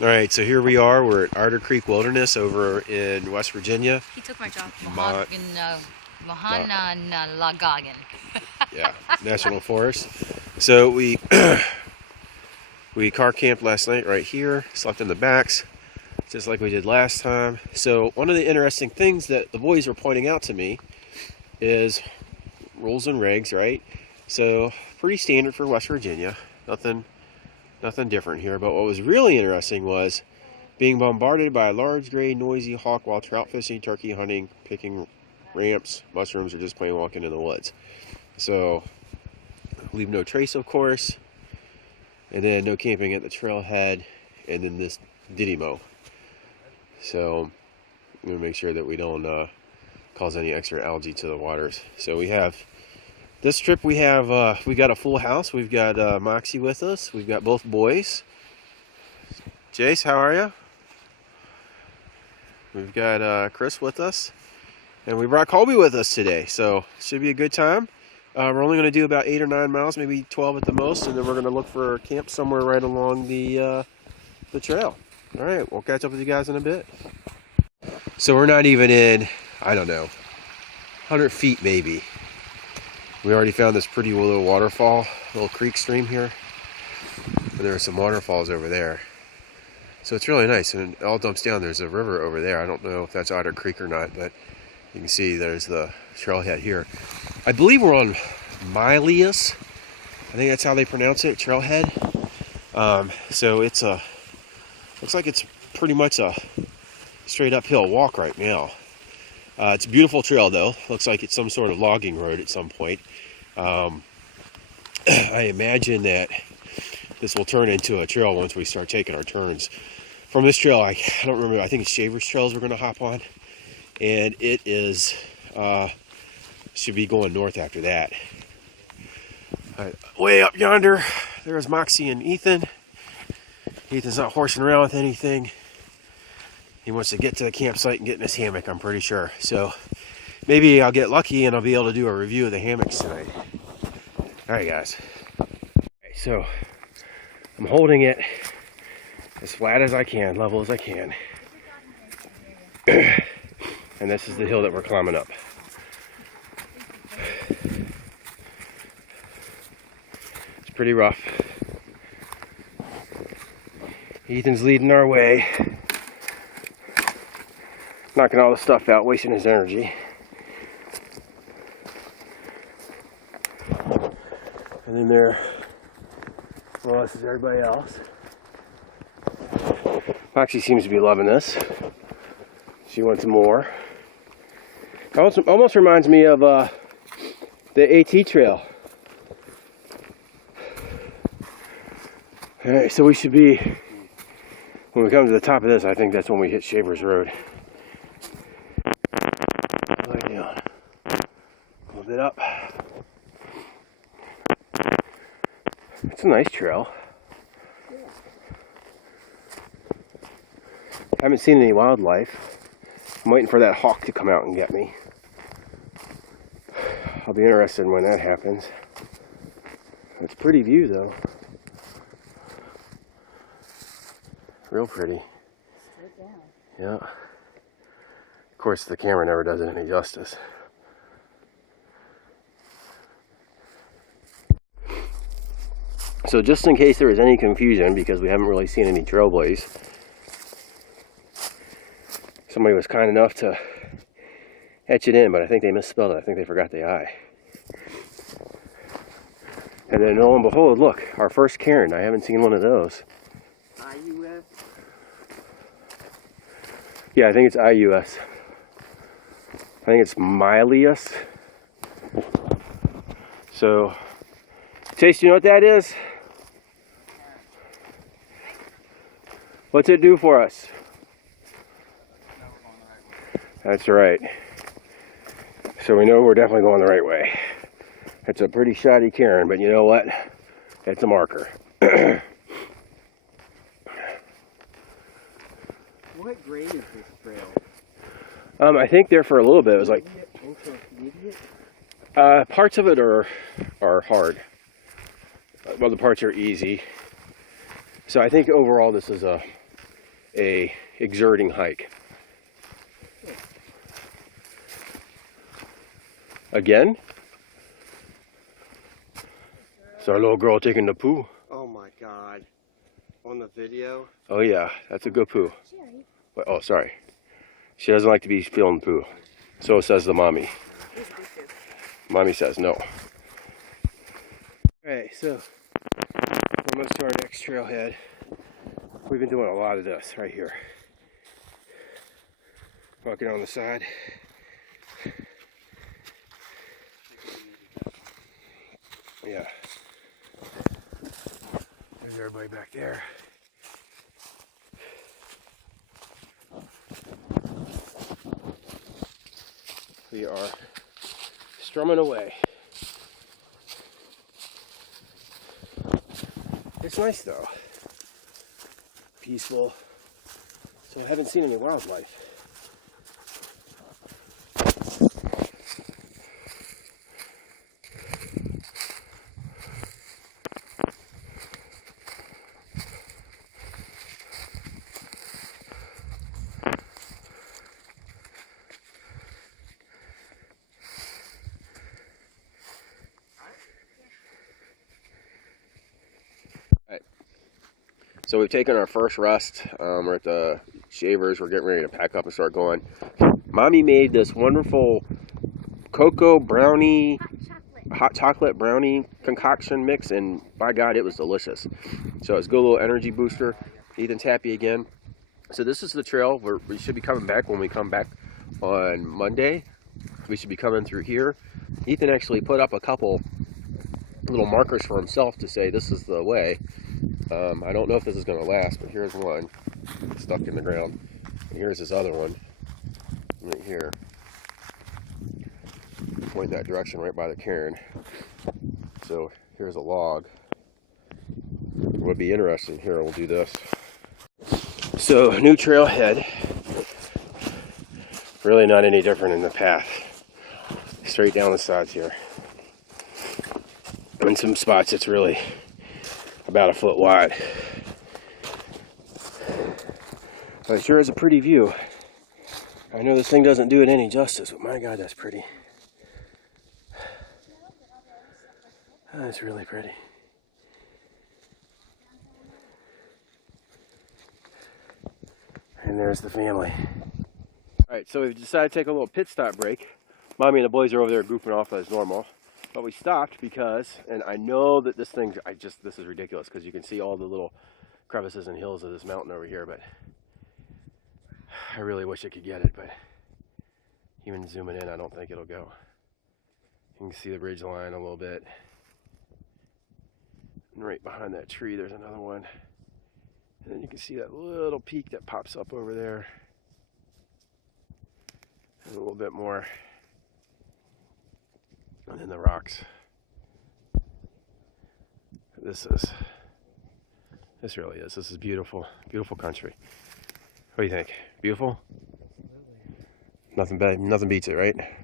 All right, so here we are. We're at Otter Creek Wilderness over in West Virginia. He took my job. Ma- Mahanalagagan. yeah, National Forest. So we we car camped last night right here. Slept in the backs, just like we did last time. So one of the interesting things that the boys were pointing out to me is rules and regs, right? So pretty standard for West Virginia. Nothing different here. But what was really interesting was being bombarded by a large, gray, noisy hawk while trout fishing, turkey hunting, picking ramps, mushrooms, or just plain walking in the woods. So, leave no trace, of course. And then no camping at the trailhead. And then this Didimo. So, I'm going to make sure that we don't cause any extra algae to the waters. So we have, this trip we have, we got a full house. We've got Moxie with us. We've got both boys. Jace, how are you? We've got Chris with us, and we brought Colby with us today, so should be a good time. We're only going to do about 8 or 9 miles, maybe 12 at the most, and then we're going to look for a camp somewhere right along the trail. All right, we'll catch up with you guys in a bit. So we're not even in, I don't know, 100 feet maybe. We already found this pretty little waterfall, little creek stream here, and there are some waterfalls over there. So it's really nice, and it all dumps down. There's a river over there. I don't know if that's Otter Creek or not, but you can see there's the trailhead here. I believe we're on Mylius. I think that's how they pronounce it, trailhead. So it's looks like it's pretty much a straight uphill walk right now. It's a beautiful trail though. Looks like it's some sort of logging road at some point. I imagine that this will turn into a trail once we start taking our turns. From this trail, I don't remember, I think it's Shavers Trails we're going to hop on. And it is, should be going north after that. Way up yonder, there's Moxie and Ethan. Ethan's not horsing around with anything. He wants to get to the campsite and get in his hammock, I'm pretty sure. So maybe I'll get lucky and I'll be able to do a review of the hammocks tonight. All right, guys. So I'm holding it as flat as I can, level as I can. And this is the hill that we're climbing up. It's pretty rough. Ethan's leading our way. Knocking all the stuff out, wasting his energy. And then there, well, this is everybody else. Foxy seems to be loving this. She wants more. Almost reminds me of the AT trail. All right, so we should be, when we come to the top of this, I think that's when we hit Shavers Road. What are we doing? A little bit up. It's a nice trail. I haven't seen any wildlife. I'm waiting for that hawk to come out and get me. I'll be interested in when that happens. It's a pretty view though. Real pretty. Straight down. Yeah. Of course the camera never does it any justice. So just in case there is any confusion, because we haven't really seen any trailblaze, somebody was kind enough to etch it in, but I think they misspelled it. I think they forgot the I. And then lo and behold, look, our first cairn. I haven't seen one of those. IUS? Yeah, I think it's IUS. I think it's Mylius. So, Chase, do you know what that is? What's it do for us? That's right. So we know we're definitely going the right way. It's a pretty shoddy cairn, but you know what? It's a marker. What grade is this trail? I think there for a little bit it was like parts of it are hard. Well, the parts are easy. So I think overall this is a a exerting hike. Again? Is our little girl taking the poo? Oh my God. On the video? Oh yeah, that's a good poo. Wait, oh, sorry. She doesn't like to be feeling poo. So says the mommy. Mommy says no. Alright, so we're almost to our next trailhead. We've been doing a lot of this right here. Walking on the side. Yeah. There's everybody back there. We are strumming away. It's nice though. Peaceful. So I haven't seen any wildlife. So we've taken our first rest. We're at the Shavers. We're getting ready to pack up and start going. Mommy made this wonderful cocoa brownie, hot chocolate brownie concoction mix, and by God, it was delicious. So it's a good little energy booster. Ethan's happy again. So this is the trail where we should be coming back when we come back on Monday. We should be coming through here. Ethan actually put up a couple little markers for himself to say this is the way. I don't know if this is going to last, but here's one stuck in the ground. And here's this other one right here. Point that direction right by the cairn. So here's a log. It would be interesting. Here, we'll do this. So, new trailhead. Really not any different in the path. Straight down the sides here. In some spots, it's really about a foot wide. But it sure is a pretty view. I know this thing doesn't do it any justice, but my God, that's pretty. That's really pretty. And there's the family. Alright, so we've decided to take a little pit stop break. Mommy and the boys are over there goofing off as normal. But we stopped because, and I know that this thing, this is ridiculous because you can see all the little crevices and hills of this mountain over here, but I really wish I could get it, but even zooming in, I don't think it'll go. You can see the ridge line a little bit. And right behind that tree, there's another one. And then you can see that little peak that pops up over there. And a little bit more. And then the rocks. This really is. This is beautiful, beautiful country. What do you think? Beautiful? Absolutely. Nothing beats it, right? Not at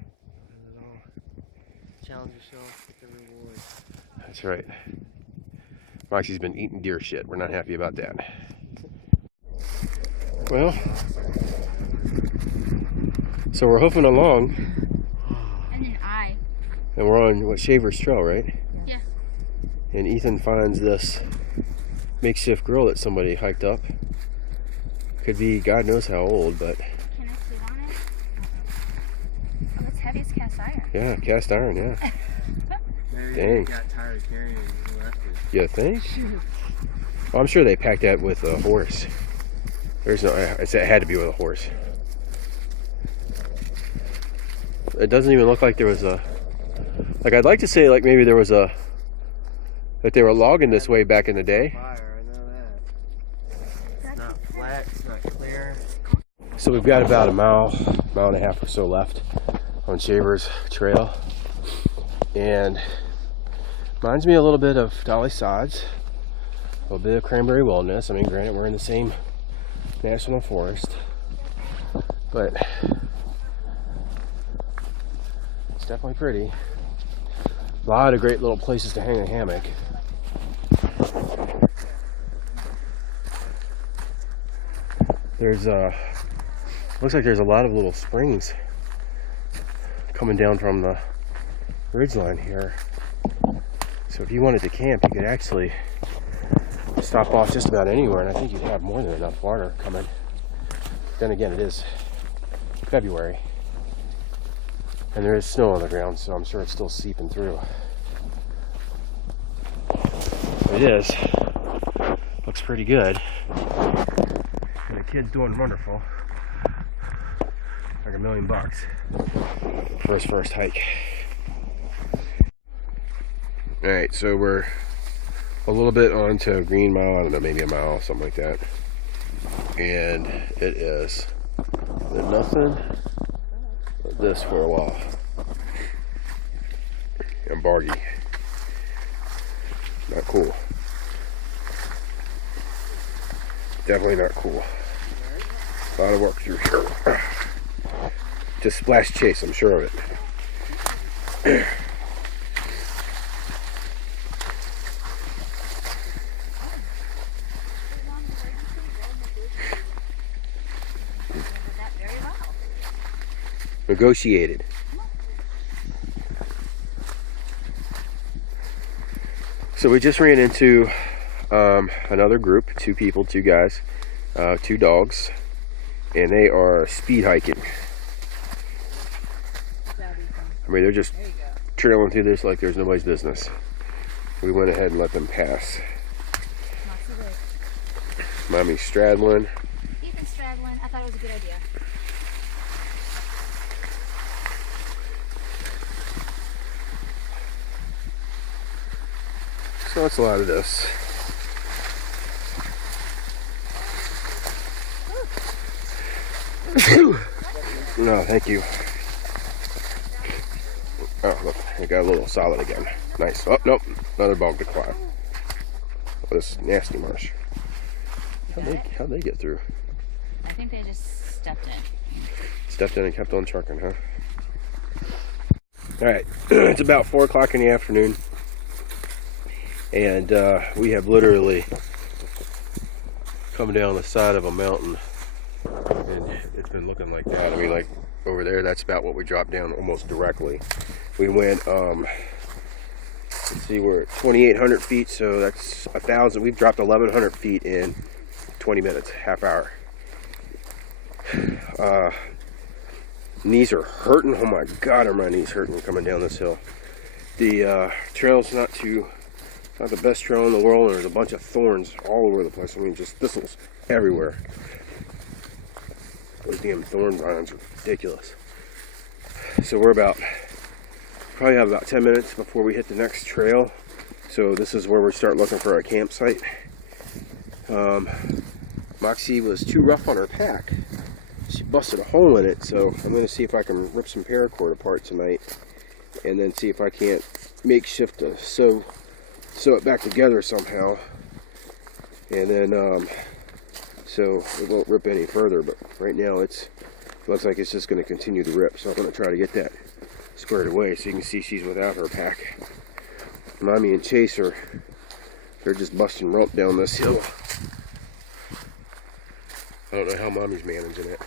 all. Challenge yourself with the reward. That's right. Moxie's been eating deer shit. We're not happy about that. Well, so we're hoofing along. And an eye. And we're on Shavers Trail, right? Yeah. And Ethan finds this makeshift grill that somebody hiked up. Could be God knows how old, but Can I sit on it? Oh, it's heavy as cast iron. yeah, cast iron, yeah. Maybe Dang. they got tired of carrying it and left it. You think? Well, I'm sure they packed that with a horse. There's no, it had to be with a horse. It doesn't even look like there was a, like I'd like to say like maybe there was a, that they were logging this way back in the day. Fire, I know that. It's not flat, it's not clear. So we've got about a mile and a half or so left on Shavers Trail. And reminds me a little bit of Dolly Sods, a little bit of Cranberry Wilderness. I mean, granted, we're in the same national forest, but it's definitely pretty. A lot of great little places to hang a hammock. There's looks like there's a lot of little springs coming down from the ridgeline here. So if you wanted to camp, you could actually stop off just about anywhere, and I think you'd have more than enough water coming. Then again, it is February, and there is snow on the ground, so I'm sure it's still seeping through. It is. Looks pretty good. And the kid's doing wonderful. Like $1 million for his first hike. Alright, so we're a little bit onto Green Mile, I don't know, maybe a mile, something like that. And it is been nothing but this for a while. And bargy. Not cool. Definitely not cool. A lot of work through here. Just splash chase, I'm sure of it. Negotiated. So we just ran into another group, 2 people, 2 guys, 2 dogs, and they are speed hiking. I mean, they're just trailing through this like there's nobody's business. We went ahead and let them pass. Mommy's straddling. Ethan's straddling. I thought it was a good idea. So that's a lot of this. No, thank you. Oh, look, we got a little solid again. Nice. Oh, nope, another bog to climb. This nasty marsh. How'd they get through? I think they just stepped in. Stepped in and kept on trucking, huh? Alright, it's about 4 o'clock in the afternoon. And we have literally come down the side of a mountain. And it's been looking like that. I mean, like over there, that's about what we dropped down almost directly. We went, let's see, we're at 2,800 feet, so that's 1,000. We've dropped 1,100 feet in 20 minutes, half hour. Knees are hurting. Oh my God, are my knees hurting coming down this hill. The trail's not the best trail in the world, and there's a bunch of thorns all over the place. I mean, just thistles everywhere. Those damn thorn vines are ridiculous. So we're probably have about 10 minutes before we hit the next trail. So this is where we start looking for a campsite. Moxie was too rough on her pack. She busted a hole in it, so I'm going to see if I can rip some paracord apart tonight, and then see if I can't makeshift to sew it back together somehow, and then so it won't rip any further. But right now it looks like it's just going to continue to rip, so I'm going to try to get that squared away. So you can see she's without her pack. Mommy and Chase they're just busting rump down this hill. I don't know how Mommy's managing it.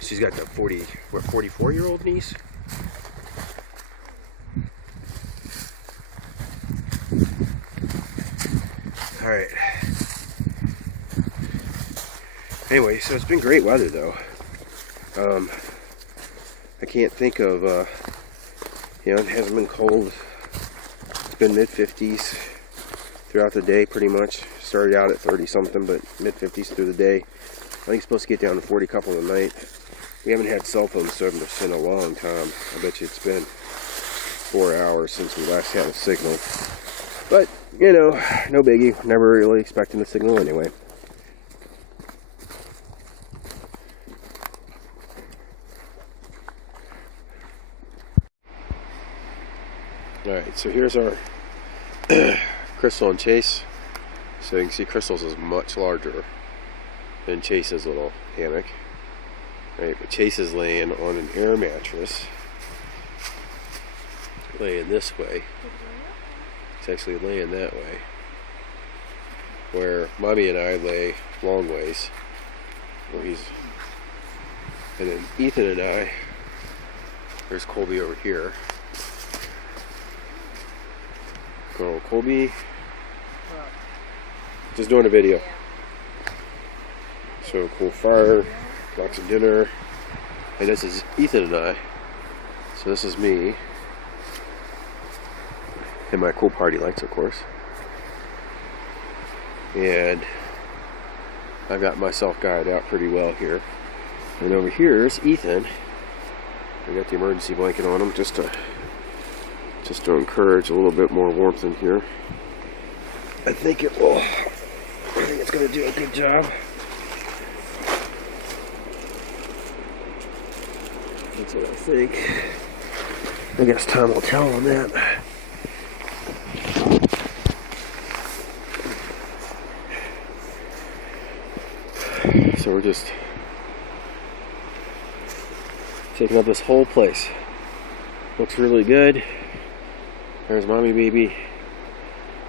She's got the 44-year-old niece. Alright. Anyway, so it's been great weather though. I can't think of, it hasn't been cold. It's been mid-50s throughout the day pretty much. Started out at 30 something, but mid-50s through the day. I think it's supposed to get down to 40 couple of night. We haven't had cell phone service in a long time. I bet you it's been 4 hours since we last had a signal. But, no biggie. Never really expecting a signal anyway. Alright, so here's our Crystal and Chase. So you can see Crystal's is much larger than Chase's little hammock. Right, but Chase is laying on an air mattress, laying this way. It's actually laying that way, where Mommy and I lay long ways. Well, and then Ethan and I, there's Colby over here. Good old Colby. Just doing a video. So cool fire, box of dinner. And this is Ethan and I. So this is me. And my cool party lights, of course. And I've got myself guided out pretty well here. And over here is Ethan. I got the emergency blanket on him just to encourage a little bit more warmth in here. I think it's going to do a good job. That's what I think. I guess time will tell on that. So we're just taking up this whole place. Looks really good. There's mommy baby.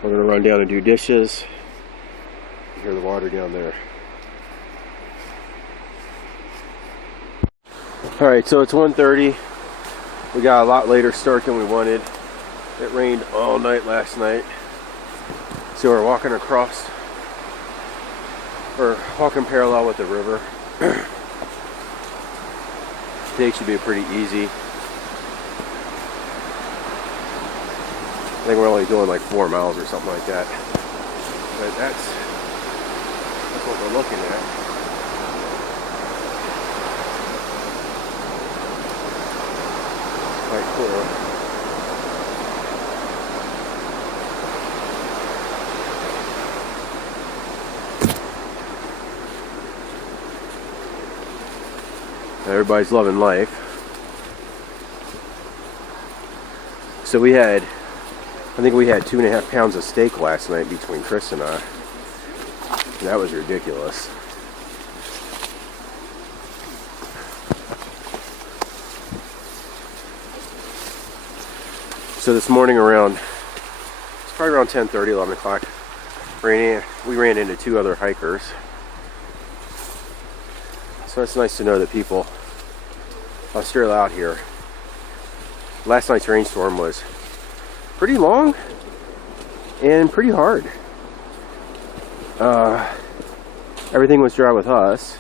We're gonna run down and do dishes. You hear the water down there. Alright, so it's 1:30. We got a lot later start than we wanted. It rained all night last night. So we're walking across, or walking parallel with the river. Today should be pretty easy. I think we're only doing like 4 miles or something like that. But that's what we're looking at. Quite cool. Everybody's loving life. So I think we had 2.5 pounds of steak last night between Chris and I. That was ridiculous. So this morning it's probably around 10:30, 11 o'clock, we ran into 2 other hikers. So it's nice to know that people are still out here. Last night's rainstorm was pretty long and pretty hard. Everything was dry with us.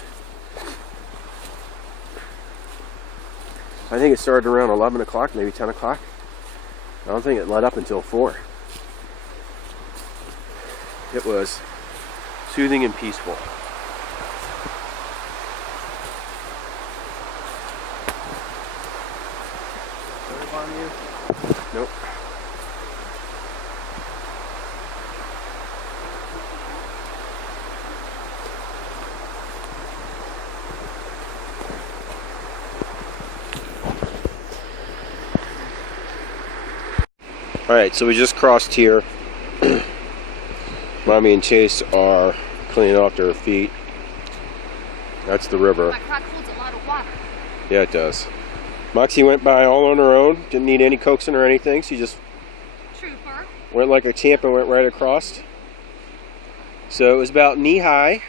I think it started around 11 o'clock, maybe 10 o'clock. I don't think it let up until 4. It was soothing and peaceful. Nope. Alright, so we just crossed here. Mommy and Chase are cleaning off their feet. That's the river. My crock holds a lot of water. Yeah, it does. Moxie went by all on her own. Didn't need any coaxing or anything. She just Trooper. went like a champ and went right across. So it was about knee high.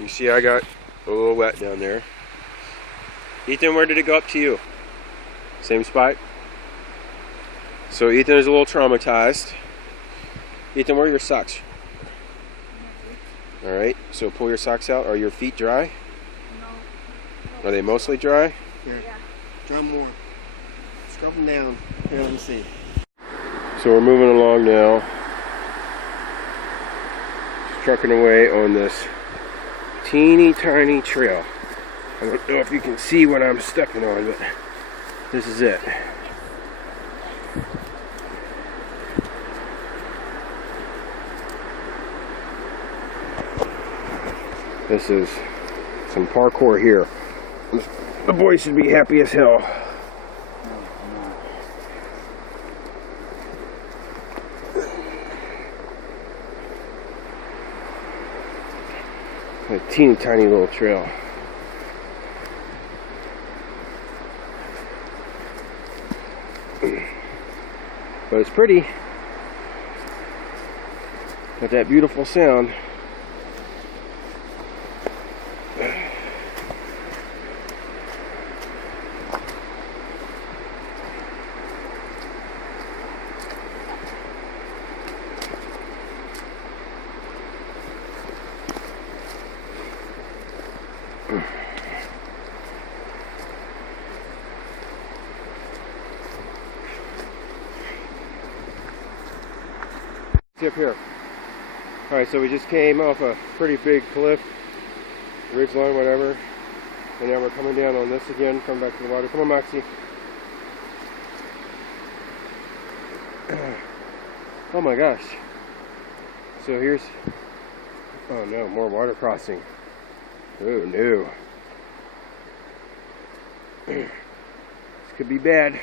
You see I got a little wet down there. Ethan, where did it go up to you? Same spot? So Ethan is a little traumatized. Ethan, where are your socks? Alright, so pull your socks out. Are your feet dry? No. Are they mostly dry? Here, Yeah. drum more. Scrub them down. Here, let me see. So we're moving along now. Just trucking away on this teeny tiny trail. I don't know if you can see what I'm stepping on, but this is it. This is some parkour here. The boys should be happy as hell. A teeny tiny little trail. But it's pretty. Got that beautiful sound. Up here. Alright, so we just came off a pretty big cliff, ridge line, whatever, and now we're coming down on this again, coming back to the water. Come on, Moxie. Oh my gosh. So here's, oh no, more water crossing. Oh no. This could be bad.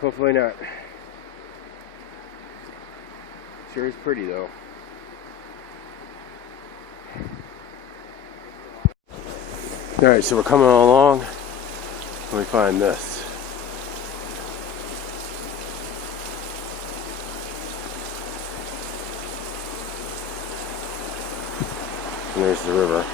Hopefully not. Sure is pretty though. Alright, so we're coming along. Let me find this. And there's the river.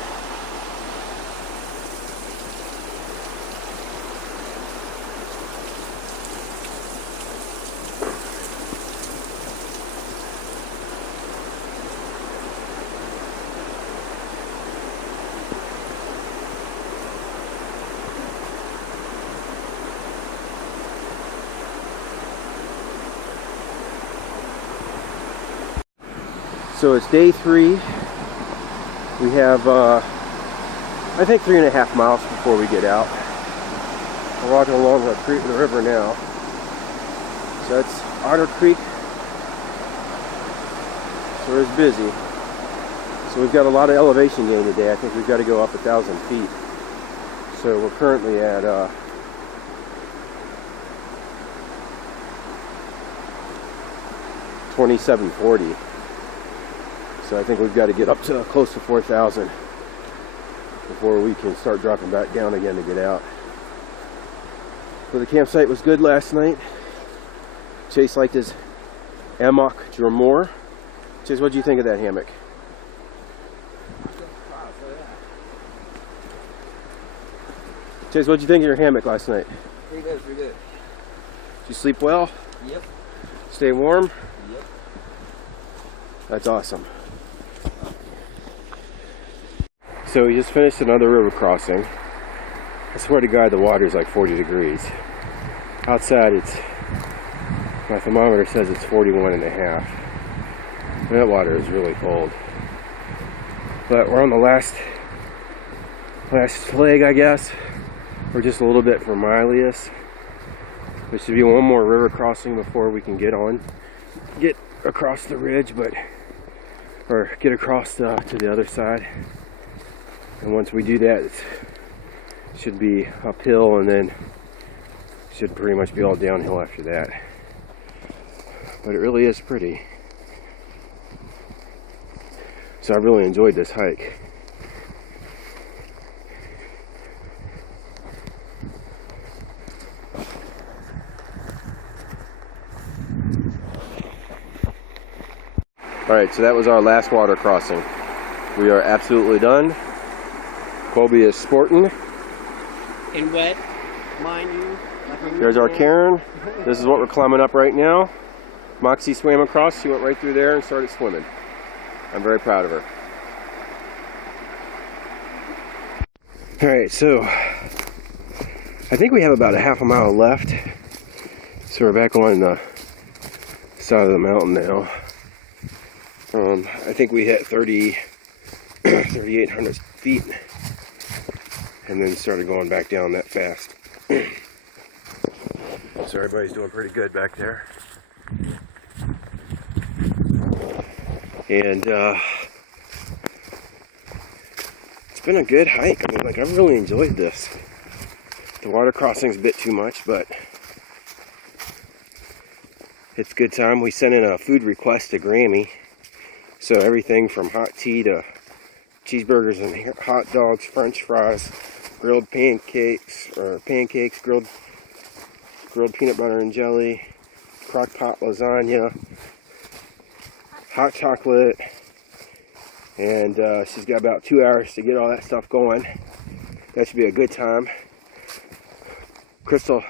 So it's day 3. We have, I think 3.5 miles before we get out. We're walking along the creek, the river now. So that's Otter Creek. So it's busy. So we've got a lot of elevation gain today. I think we've got to go up 1,000 feet. So we're currently at 2740. So I think we've got to get up to close to 4,000 before we can start dropping back down again to get out. So the campsite was good last night. Chase liked his hammock more. Chase, what do you think of that hammock? Chase, what did you think of your hammock last night? Pretty good, pretty good. Did you sleep well? Yep. Stay warm? Yep. That's awesome. So we just finished another river crossing. I swear to God, the water is like 40 degrees. Outside, my thermometer says it's 41.5. That water is really cold. But we're on the last leg, I guess. We're just a little bit from Milius. There should be one more river crossing before we can get across the ridge, or get across to the other side. And once we do that, it should be uphill, and then should pretty much be all downhill after that. But it really is pretty. So I really enjoyed this hike. Alright, so that was our last water crossing. We are absolutely done. Colby is sporting. And wet, mind you. There's our cairn. This is what we're climbing up right now. Moxie swam across. She went right through there and started swimming. I'm very proud of her. Alright, so I think we have about a half a mile left. So we're back on the side of the mountain now. I think we hit 3,800 feet and then started going back down that fast. So everybody's doing pretty good back there. And it's been a good hike. I mean, I've really enjoyed this. The water crossing's a bit too much, but it's a good time. We sent in a food request to Grammy. So everything from hot tea to cheeseburgers and hot dogs, french fries, grilled pancakes, grilled peanut butter and jelly, crock pot lasagna, hot chocolate, and she's got about 2 hours to get all that stuff going. That should be a good time. Crystal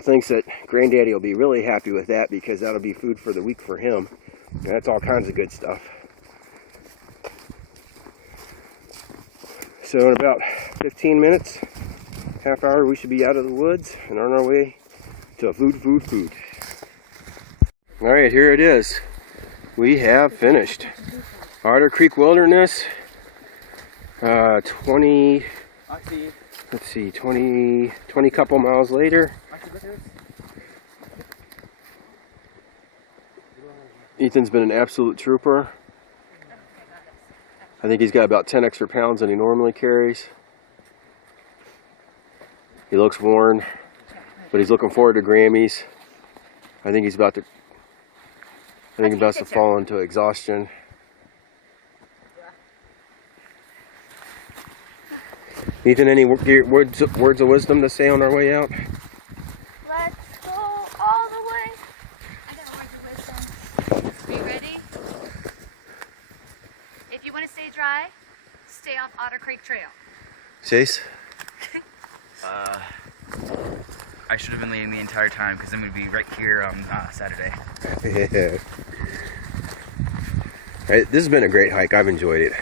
thinks that Granddaddy will be really happy with that because that'll be food for the week for him. And that's all kinds of good stuff. So in about 15 minutes, half hour, we should be out of the woods and on our way to food. All right, here it is. We have finished. Otter Creek Wilderness, 20 couple miles later. Ethan's been an absolute trooper. I think he's got about 10 extra pounds than he normally carries. He looks worn, but he's looking forward to Grammys. I think he's about to fall into exhaustion. Ethan, any words of wisdom to say on our way out? Let's go all the way. I got words of wisdom. Are you ready? If you want to stay dry, stay off Otter Creek Trail. Chase? I should have been leaving the entire time because I'm going to be right here on Saturday. Yeah. This has been a great hike. I've enjoyed it.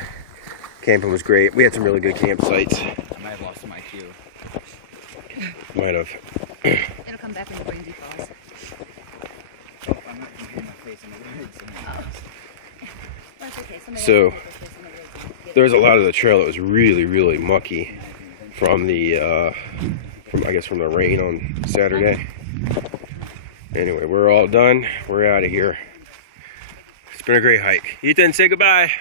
Camping was great. We had some really good campsites. I might have lost my cue. Might have. It'll come back when the brain defalls. Oh, I'm not going to hit my face in the woods. That's okay. So, there's a lot of the trail that was really, really mucky from the, from the rain on Saturday. Anyway, we're all done. We're out of here. It's been a great hike. Ethan, say goodbye.